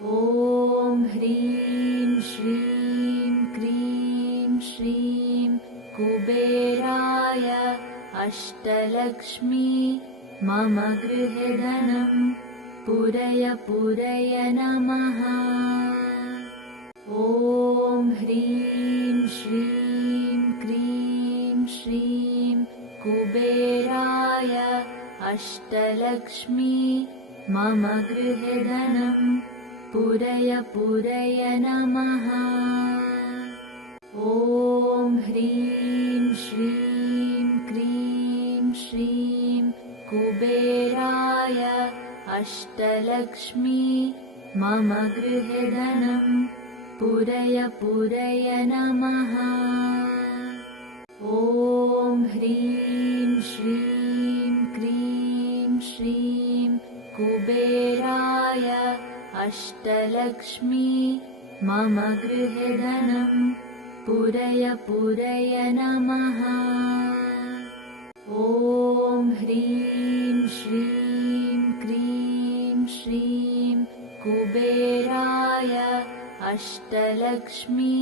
ॐ ह्रीं श्रीं क्रीं श्रीं कुबेराय अष्टलक्ष्मी मम गृहे धनं पूरय पूरय नमः। ॐ ह्रीं श्रीं क्रीं श्रीं कुबेराय अष्टलक्ष्मी मम गृहे धनं पूरय पूरय नमः। ॐ ह्रीं श्रीं क्रीं श्रीं कुबेराय अष्टलक्ष्मी मम गृहे धनं पूरय पूरय नमः। ॐ ह्रीं श्रीं क्रीं श्रीं कुबेराय अष्टलक्ष्मी मम गृहे धनं पूरय पूरय नमः। ॐ ह्रीं श्रीं क्रीं श्रीं कुबेराय अष्टलक्ष्मी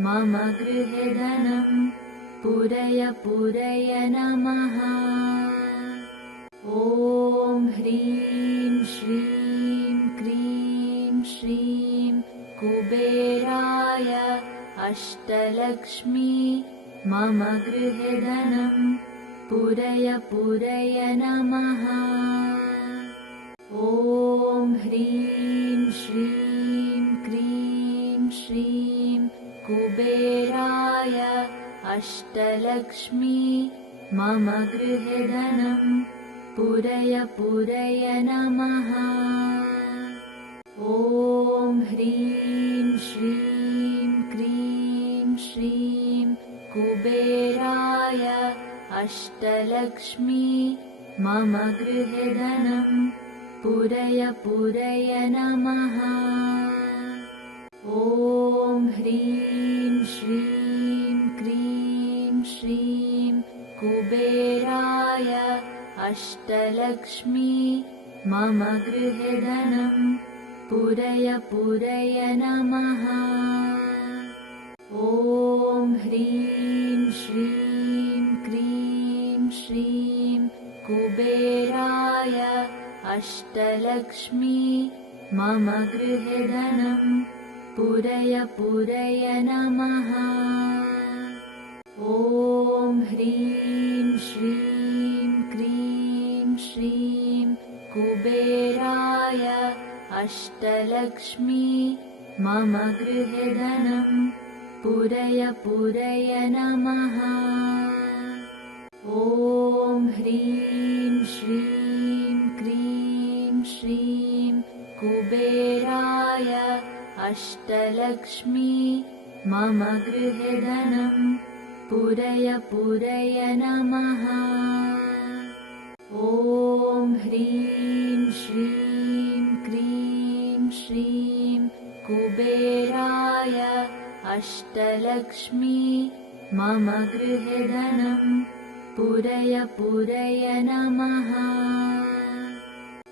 मम गृहे धनं पूरय पूरय नमः। ॐ ह्रीं श्रीं क्रीं श्रीं कुबेराय अष्टलक्ष्मी मम गृहे धनं पूरय पूरय नमः। ॐ ह्रीं श्रीं क्रीं श्रीं कुबेराय अष्टलक्ष्मी मम गृहे धनं पूरय पूरय नमः। ॐ ह्रीं श्रीं क्रीं श्रीं कुबेराय अष्टलक्ष्मी मम गृहे धनं पूरय पूरय नमः। ॐ ह्रीं श्रीं क्रीं श्रीं कुबेराय अष्टलक्ष्मी मम गृहे धनं पूरय पूरय नमः। ॐ ह्रीं श्रीं क्रीं श्रीं कुबेराय अष्टलक्ष्मी मम गृहे धनं पूरय पूरय नमः। ॐ ह्रीं श्रीं क्रीं श्रीं कुबेराय अष्टलक्ष्मी मम गृहे धनं पूरय पूरय नमः। ॐ ह्रीं श्रीं क्रीं श्रीं कुबेराय अष्टलक्ष्मी मम गृहे धनं पूरय पूरय नमः। ॐ ह्रीं श्रीं क्रीं श्रीं कुबेराय अष्टलक्ष्मी मम गृहे धनं पूरय पूरय नमः।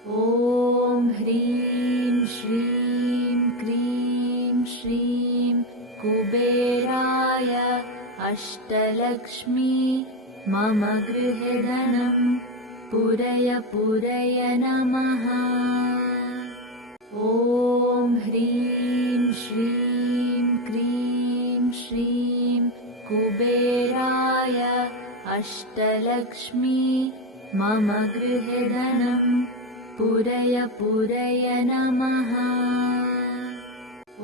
ॐ ह्रीं श्रीं क्रीं श्रीं कुबेराय अष्टलक्ष्मी मम गृहे धनं पूरय पूरय नमः। ॐ ह्रीं श्रीं क्रीं श्रीं कुबेराय अष्टलक्ष्मी मम गृहे धनं पूरय पूरय नमः।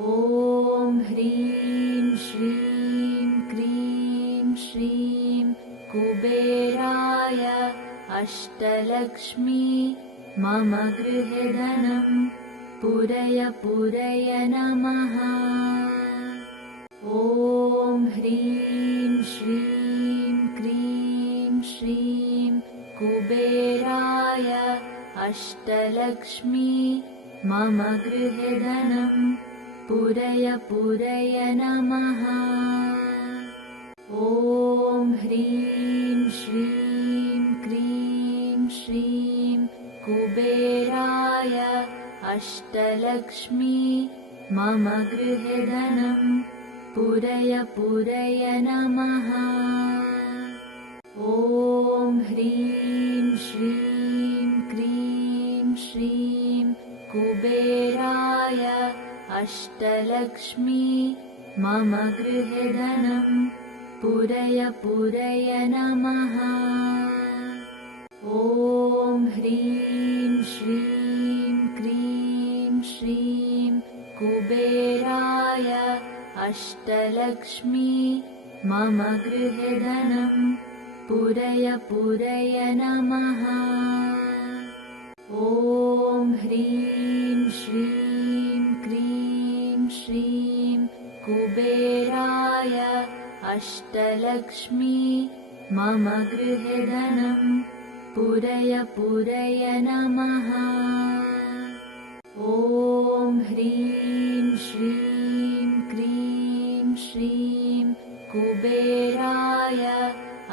ॐ ह्रीं श्रीं क्रीं श्रीं कुबेराय अष्टलक्ष्मी मम गृहे धनं पूरय पूरय नमः। ॐ ह्रीं श्रीं क्रीं श्रीं कुबेराय अष्टलक्ष्मी मम गृहे धनं पूरय पूरय नमः। ॐ ह्रीं श्रीं क्रीं श्रीं कुबेराय अष्टलक्ष्मी मम गृहे धनं पूरय पूरय नमः। ॐ ह्रीं श्रीं क्रीं श्रीं कुबेराय अष्टलक्ष्मी मम गृहे धनं पूरय पूरय नमः। ॐ ह्रीं श्रीं क्रीं श्रीं कुबेराय अष्टलक्ष्मी मम गृहे धनं पूरय पूरय नमः। ॐ ह्रीं श्रीं क्रीं श्रीं कुबेराय अष्टलक्ष्मी मम गृहे धनं पूरय पूरय नमः। ॐ ह्रीं श्रीं क्रीं श्रीं कुबेराय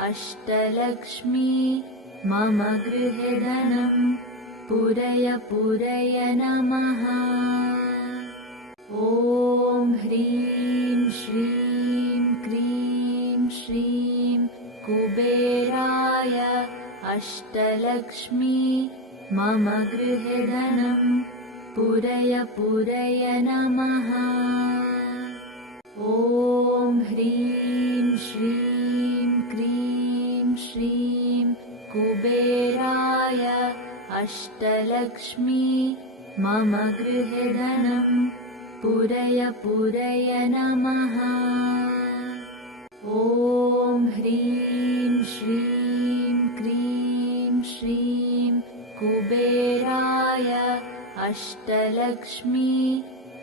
अष्टलक्ष्मी मम गृहे धनं पूरय पूरय नमः। ॐ ह्रीं श्रीं क्रीं श्रीं कुबेराय अष्टलक्ष्मी मम गृहे धनं पूरय पूरय नमः। ॐ ह्रीं श्रीं क्रीं श्रीं कुबेराय अष्टलक्ष्मी मम गृहे धनं पूरय पूरय नमः। ॐ ह्रीं श्रीं क्रीं श्रीं कुबेराय अष्टलक्ष्मी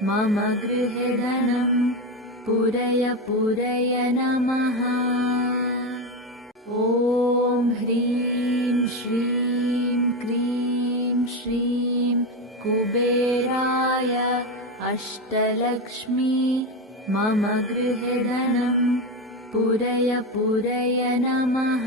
मम गृहे धनं पूरय पूरय नमः। ॐ ह्रीं श्रीं क्रीं श्रीं कुबेराय अष्टलक्ष्मी मम गृहे धनं पूरय पूरय नमः।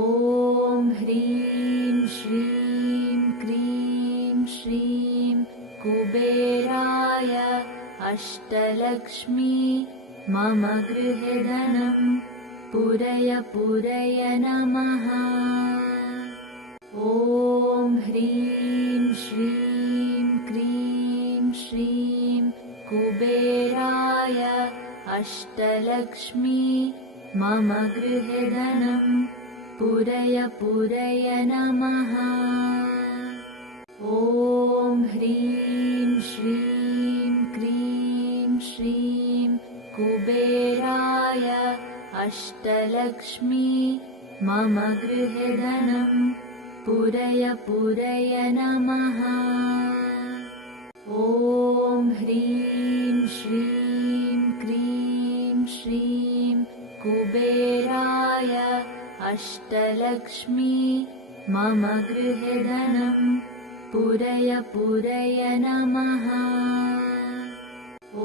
ॐ ह्रीं श्रीं क्रीं श्रीं कुबेराय अष्टलक्ष्मी मम गृहे धनं पूरय पूरय नमः। ॐ ह्रीं श्रीं क्रीं श्रीं कुबेराय अष्टलक्ष्मी मम गृहे धनं पूरय पूरय नमः। ॐ ह्रीं श्रीं क्रीं श्रीं कुबेराय अष्टलक्ष्मी मम गृहे धनं पूरय पूरय नमः। ॐ ह्रीं श्रीं क्रीं श्रीं कुबेराय अष्टलक्ष्मी मम गृहे धनं पूरय पूरय नमः।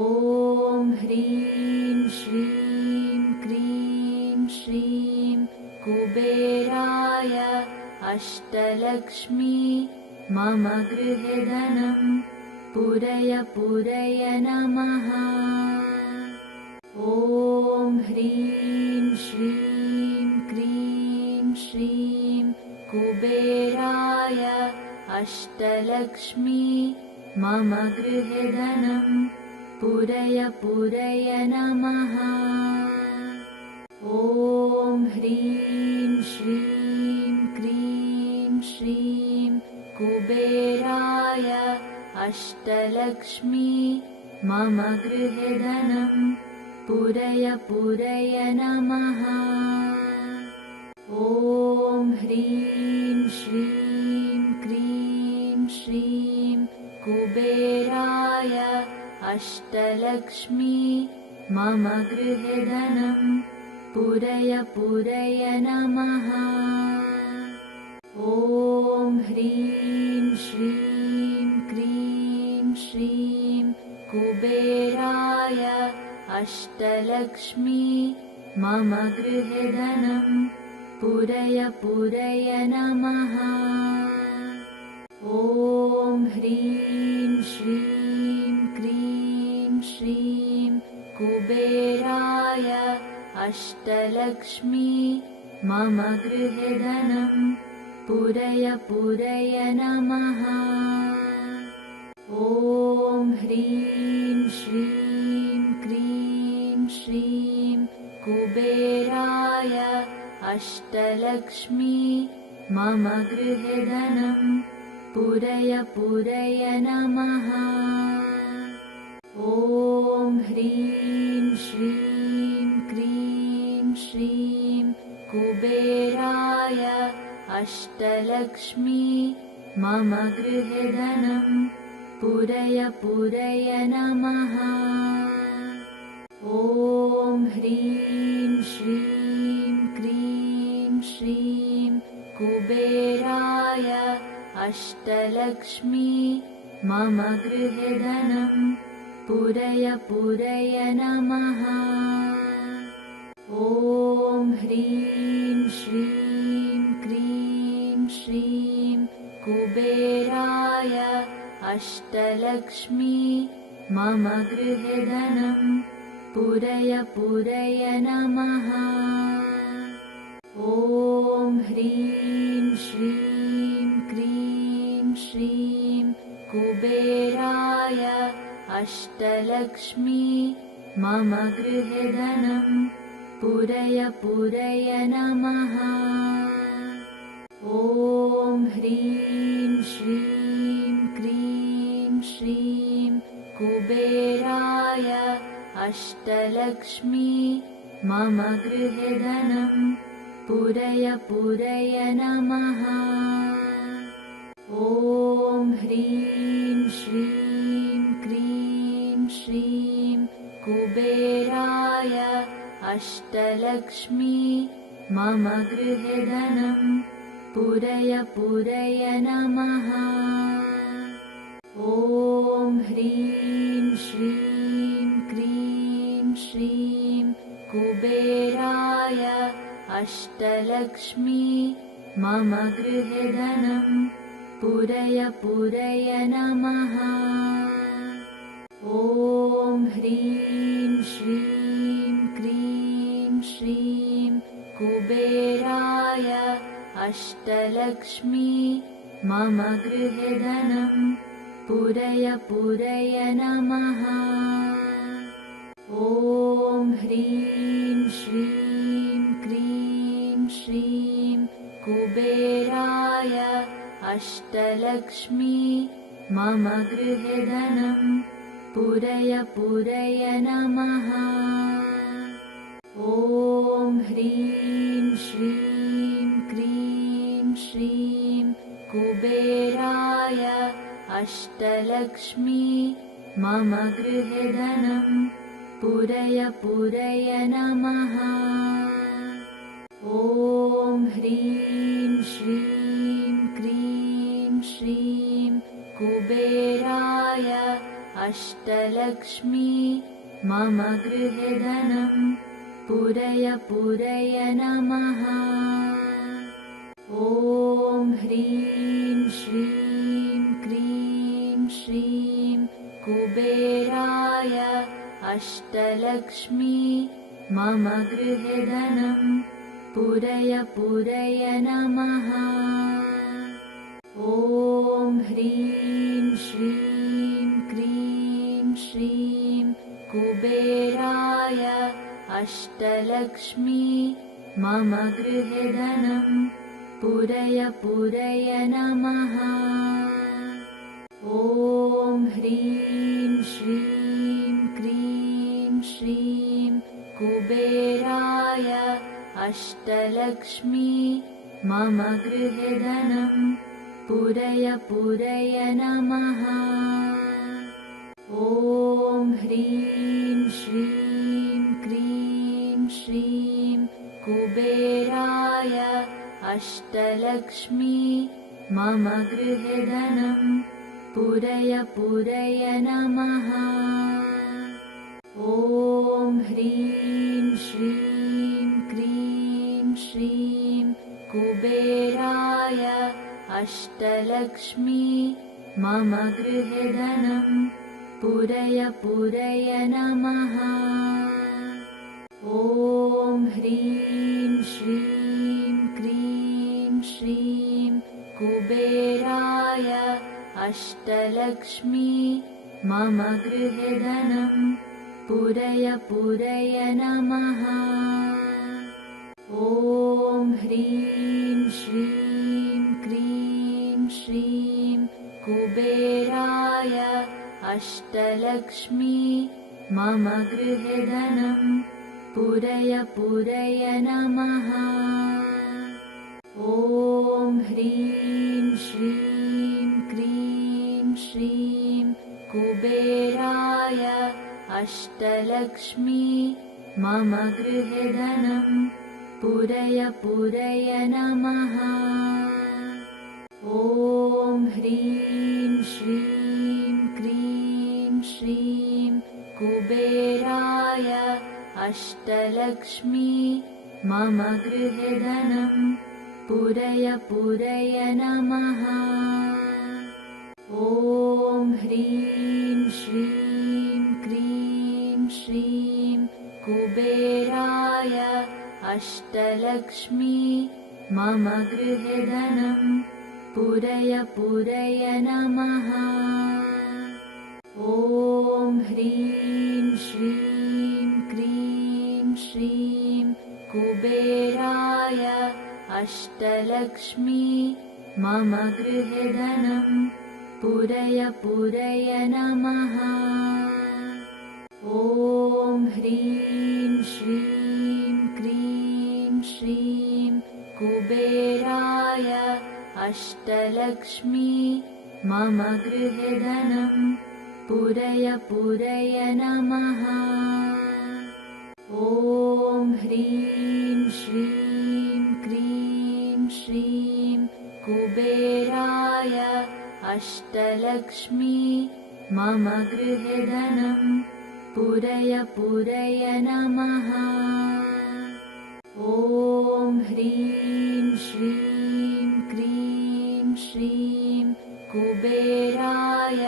ॐ ह्रीं श्रीं क्रीं श्रीं कुबेराय अष्टलक्ष्मी मम गृहे धनं पूरय पूरय नमः। ॐ ह्रीं श्रीं क्रीं श्रीं कुबेराय अष्टलक्ष्मी मम गृहे धनं पूरय पूरय नमः। ॐ ह्रीं श्रीं क्रीं श्रीं कुबेराय अष्टलक्ष्मी मम गृहे धनं पूरय पूरय नमः। ॐ ह्रीं श्रीं क्रीं श्रीं कुबेराय अष्टलक्ष्मी मम गृहे धनं पूरय पूरय नमः। ॐ ह्रीं श्रीं क्रीं श्रीं कुबेराय अष्टलक्ष्मी मम गृहे धनं पूरय पूरय नमः। ॐ ह्रीं श्रीं क्रीं श्रीं कुबेराय अष्टलक्ष्मी मम गृहे धनं पूरय पूरय नमः। ॐ ह्रीं श्रीं क्रीं श्रीं कुबेराय अष्टलक्ष्मी मम गृहे धनं पूरय पूरय नमः। ॐ ह्रीं श्रीं क्रीं श्रीं कुबेराय अष्टलक्ष्मी मम गृहे धनं पूरय पूरय नमः। ॐ ह्रीं श्रीं क्रीं श्रीं कुबेराय अष्टलक्ष्मी मम गृहे धनं पूरय पूरय नमः। ॐ ह्रीं श्रीं क्रीं श्रीं कुबेराय अष्टलक्ष्मी मम गृहे धनं पूरय पूरय नमः। ॐ ह्रीं श्रीं क्रीं श्रीं कुबेराय अष्टलक्ष्मी मम गृहे धनं पूरय पूरय नमः। ॐ ह्रीं श्रीं क्रीं श्रीं कुबेराय अष्टलक्ष्मी मम गृहे धनं पूरय पूरय नमः। ॐ ह्रीं श्रीं क्रीं श्रीं कुबेराय अष्टलक्ष्मी मम गृहे धनं पूरय पूरय नमः। ॐ ह्रीं श्रीं क्रीं श्रीं कुबेराय अष्टलक्ष्मी मम गृहे धनं पूरय पूरय नमः। ॐ ह्रीं श्रीं क्रीं श्रीं कुबेराय अष्टलक्ष्मी मम गृहे धनं पूरय पूरय नमः। ॐ ह्रीं श्रीं क्रीं श्रीं कुबेराय अष्टलक्ष्मी मम गृहे धनं पूरय पूरय नमः। ॐ ह्रीं श्रीं क्रीं श्रीं कुबेराय अष्टलक्ष्मी मम गृहे धनं पूरय पूरय नमः। ॐ ह्रीं श्रीं क्रीं श्रीं कुबेराय अष्टलक्ष्मी मम गृहे धनं पूरय पूरय नमः। ॐ ह्रीं श्रीं क्रीं श्रीं कुबेराय अष्टलक्ष्मी मम गृहे धनं पूरय पूरय नमः। ॐ ह्रीं श्रीं क्रीं श्रीं कुबेराय अष्टलक्ष्मी मम गृहे धनं पूरय पूरय नमः। ॐ ह्रीं श्रीं क्रीं श्रीं कुबेराय अष्टलक्ष्मी मम गृहे धनं पूरय पूरय नमः। ॐ ह्रीं श्रीं क्रीं श्रीं कुबेराय अष्टलक्ष्मी मम गृहे धनं पूरय पूरय नमः। ॐ ह्रीं श्रीं क्रीं श्रीं कुबेराय अष्टलक्ष्मी मम गृहे धनं पूरय पूरय नमः। ॐ ह्रीं श्रीं क्रीं श्रीं कुबेराय अष्टलक्ष्मी मम गृहे धनं पूरय पूरय नमः। ॐ ह्रीं श्रीं क्रीं श्रीं कुबेराय अष्टलक्ष्मी मम गृहे धनं पूरय पूरय नमः। ॐ ह्रीं श्रीं क्रीं श्रीं कुबेराय अष्टलक्ष्मी मम गृहे धनं पूरय पूरय नमः। ॐ ह्रीं श्रीं क्रीं श्रीं कुबेराय अष्टलक्ष्मी मम गृहे धनं पूरय पूरय नमः। ॐ ह्रीं श्रीं क्रीं श्रीं कुबेराय अष्टलक्ष्मी मम गृहे धनं पूरय पूरय नमः। ॐ ह्रीं श्रीं क्रीं श्रीं कुबेराय अष्टलक्ष्मी मम गृहे धनं पूरय पूरय नमः। ॐ ह्रीं श्रीं क्रीं श्रीं कुबेराय अष्टलक्ष्मी मम गृहे धनं पूरय पूरय नमः। ॐ ह्रीं श्रीं क्रीं श्रीं कुबेराय अष्टलक्ष्मी मम गृहे धनं पूरय पूरय नमः। ॐ ह्रीं श्रीं क्रीं श्रीं कुबेराय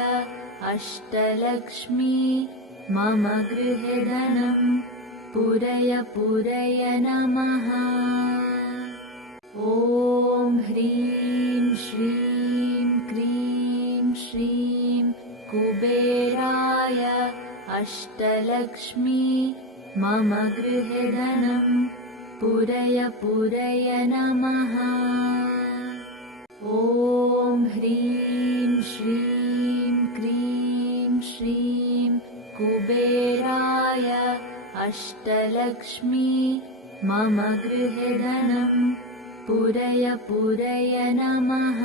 अष्टलक्ष्मी मम गृहे धनं पूरय पूरय नमः। ॐ ह्रीं श्रीं क्रीं श्रीं कुबेराय अष्टलक्ष्मी मम गृहे धनं पूरय पूरय नमः। ॐ ह्रीं श्रीं क्रीं श्रीं कुबेराय अष्टलक्ष्मी मम गृहे धनं पूरय पूरय नमः।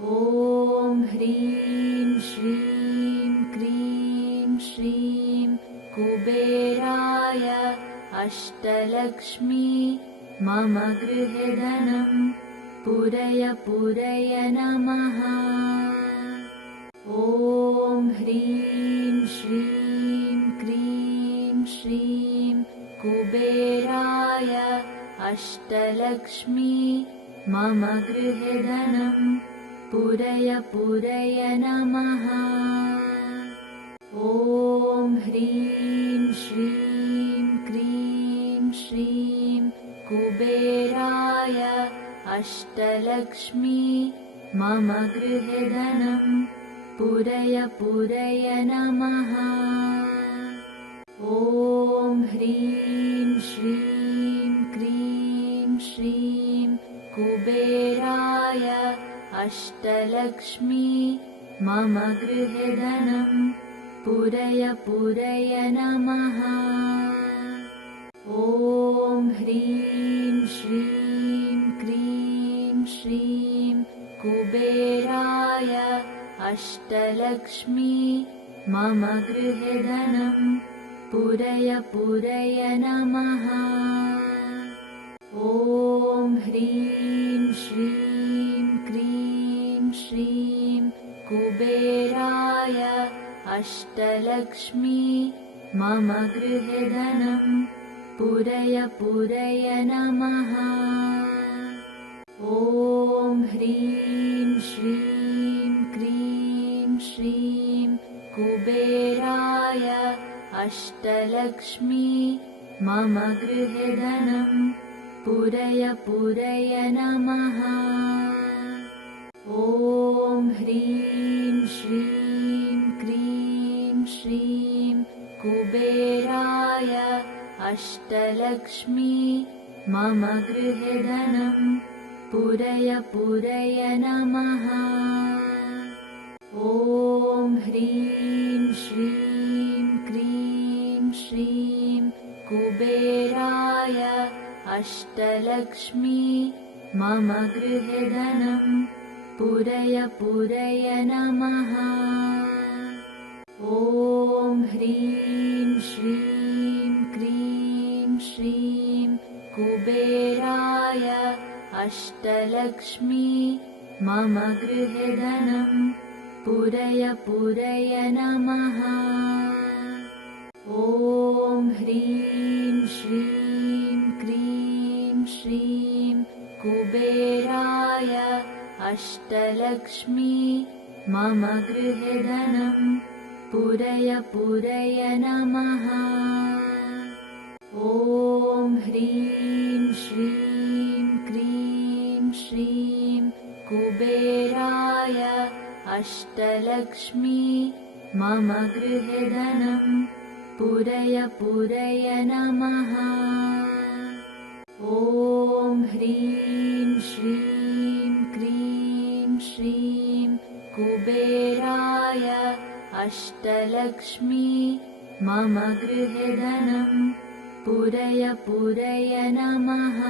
ॐ ह्रीं श्रीं क्रीं श्रीं कुबेराय अष्टलक्ष्मी मम गृहे धनं पूरय पूरय नमः। ॐ ह्रीं श्रीं क्रीं श्रीं कुबेराय अष्टलक्ष्मी मम गृहे धनं पूरय पूरय नमः। ॐ ह्रीं श्रीं क्रीं श्रीं कुबेराय अष्टलक्ष्मी मम गृहे धनं पूरय पूरय नमः। ॐ ह्रीं श्रीं क्रीं श्रीं कुबेराय अष्टलक्ष्मी मम गृहे धनं पूरय पूरय नमः। ॐ ह्रीं श्रीं क्रीं श्रीं कुबेराय अष्टलक्ष्मी मम गृहे धनं पूरय पूरय नमः। ॐ ह्रीं श्रीं क्रीं श्रीं कुबेराय अष्टलक्ष्मी मम गृहे धनं पूरय पूरय नमः। ॐ ह्रीं श्रीं क्रीं श्रीं कुबेराय अष्टलक्ष्मी मम गृहे धनं पूरय पूरय नमः। ॐ ह्रीं श्रीं क्रीं श्रीं कुबेराय अष्टलक्ष्मी मम गृहे धनं पूरय पूरय नमः। ॐ ह्रीं श्रीं क्रीं श्रीं कुबेराय अष्टलक्ष्मी मम गृहे धनं पूरय पूरय नमः। ॐ ह्रीं श्रीं क्रीं श्रीं कुबेराय अष्टलक्ष्मी मम गृहे धनं पूरय पूरय नमः। ॐ ह्रीं श्रीं क्रीं श्रीं कुबेराय अष्टलक्ष्मी मम गृहे धनं पूरय पूरय नमः। ॐ ह्रीं श्रीं क्रीं श्रीं कुबेराय अष्टलक्ष्मी मम गृहे धनं पूरय पूरय नमः। ॐ ह्रीं श्रीं क्रीं श्रीं कुबेराय अष्टलक्ष्मी मम गृहे धनं पूरय पूरय नमः।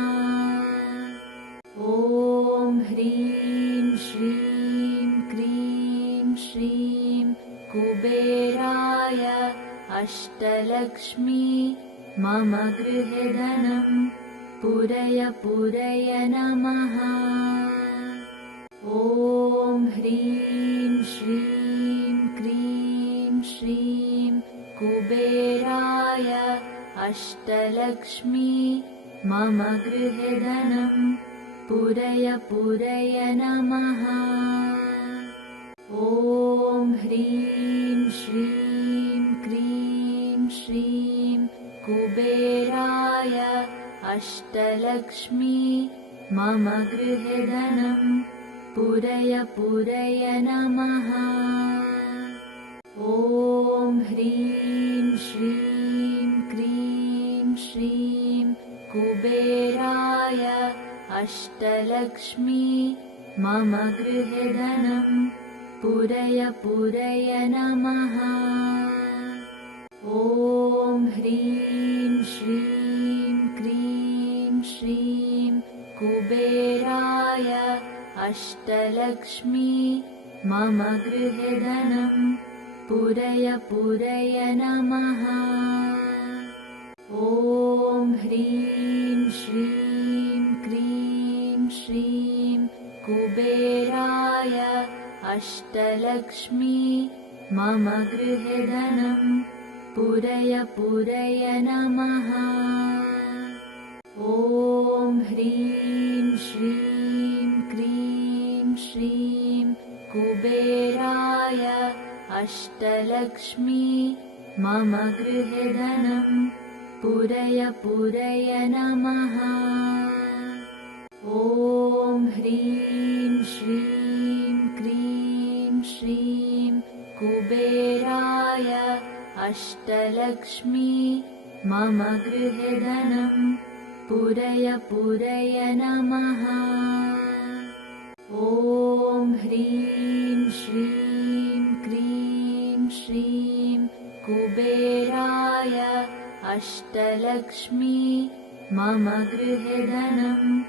ॐ ह्रीं श्रीं क्रीं श्रीं कुबेराय अष्टलक्ष्मी मम गृहे धनं पूरय पूरय नमः। ॐ ह्रीं श्रीं क्रीं श्रीं कुबेराय अष्टलक्ष्मी मम गृहे धनं पूरय पूरय नमः। ॐ ह्रीं श्रीं क्रीं श्रीं कुबेराय अष्टलक्ष्मी मम गृहे धनं पूरय पूरय नमः। ॐ ह्रीं श्रीं क्रीं श्रीं कुबेराय अष्टलक्ष्मी मम गृहे धनं पूरय पूरय नमः। ॐ ह्रीं श्रीं क्रीं श्रीं कुबेराय अष्टलक्ष्मी मम गृहे धनं पूरय पूरय नमः। ॐ ह्रीं श्रीं क्रीं श्रीं कुबेराय अष्टलक्ष्मी मम गृहे धनं पूरय पूरय नमः। ॐ ह्रीं श्रीं क्रीं श्रीं कुबेराय अष्टलक्ष्मी मम गृहे धनं पूरय पूरय नमः। ॐ ह्रीं श्रीं क्रीं श्रीं कुबेराय अष्टलक्ष्मी मम गृहे धनं पूरय पूरय नमः। ॐ ह्रीं श्रीं क्रीं श्रीं कुबेराय अष्टलक्ष्मी मम गृहे धनं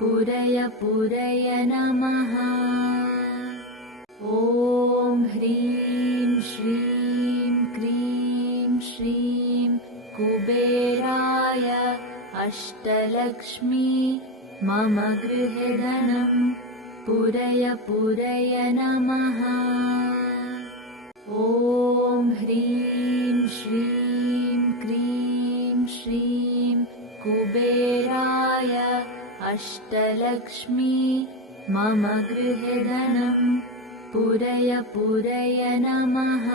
पूरय पूरय नमः। ॐ ह्रीं श्रीं क्रीं श्रीं कुबेराय अष्टलक्ष्मी मम गृहे धनं पूरय पूरय नमः। ॐ ह्रीं श्रीं क्रीं श्रीं कुबेराय अष्टलक्ष्मी मम गृहे धनं पुरय पुरय नमः।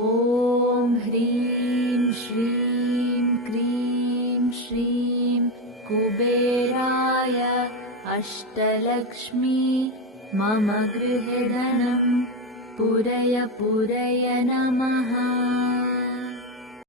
ॐ ह्रीं श्रीं क्रीं श्रीं कुबेराय अष्टलक्ष्मी मम गृहे धनं पुरय पुरय नमः।